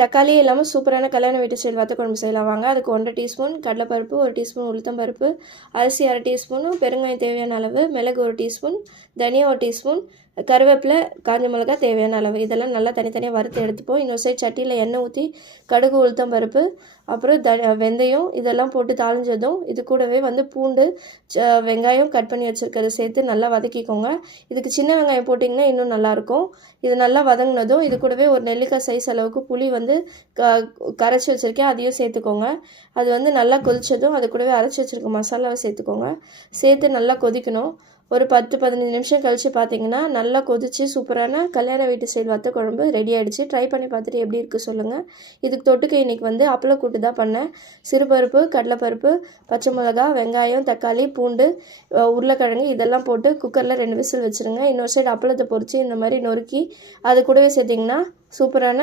தக்காளியே இல்லாமல் சூப்பரான கல்யாண வீட்டு ஸ்டைல் வத்த குழம்பு செய்யலாம் வாங்க. அதுக்கு 1 டீஸ்பூன் கடலைப்பருப்பு, 1 டீஸ்பூன் உளுத்தம்பருப்பு, அரிசி 1/2 டீஸ்பூன், பெருங்காயம் தேவையான அளவு, மிளகு 1 டீஸ்பூன், தனியா 1 டீஸ்பூன், கருவேப்பிலை, காஞ்ச மிளகா தேவையான அளவு. இதெல்லாம் நல்லா தனித்தனியாக வறுத்து எடுத்துப்போம். இன்னொரு சைடு சட்டியில் எண்ணெய் ஊற்றி கடுகு, உளுத்தம்பருப்பு, அப்புறம் வெந்தயம் இதெல்லாம் போட்டு தாளிஞ்சதும் இது கூடவே பூண்டு, வெங்காயம் கட் பண்ணி வச்சுருக்கிறத சேர்த்து நல்லா வதக்கிக்கோங்க. இதுக்கு சின்ன வெங்காயம் போட்டிங்கன்னா இன்னும் நல்லாயிருக்கும். இது நல்லா வதங்கினதும் இது கூடவே ஒரு நெல்லிக்காய் சைஸ் அளவுக்கு புளி கரைச்சி வச்சுருக்கேன், அதையும் சேர்த்துக்கோங்க. அது நல்லா கொதித்ததும் அது கூடவே அரைச்சி வச்சுருக்க மசாலாவை சேர்த்துக்கோங்க. சேர்த்து நல்லா கொதிக்கணும். ஒரு 10-15 நிமிஷம் கழித்து பார்த்தீங்கன்னா நல்லா கொதித்து சூப்பரான கல்யாண வீட்டு ஸ்டைல் வத்த குழம்பு ரெடி ஆகிடுச்சு. ட்ரை பண்ணி பார்த்துட்டு எப்படி இருக்குது சொல்லுங்கள். இதுக்கு தொட்டுக்க இன்றைக்கி அப்பளக்கூட்டு தான் பண்ணேன். சிறுபருப்பு, கடலைப்பருப்பு, பச்சை மிளகா, வெங்காயம், தக்காளி, பூண்டு, உருளைக்கிழங்கு இதெல்லாம் போட்டு குக்கரில் 2 விசில் வச்சுருங்க. இன்னொரு சைடு அப்பளத்தை பொரித்து இந்த மாதிரி நொறுக்கி அது கூடவே சேர்த்திங்கன்னா சூப்பரான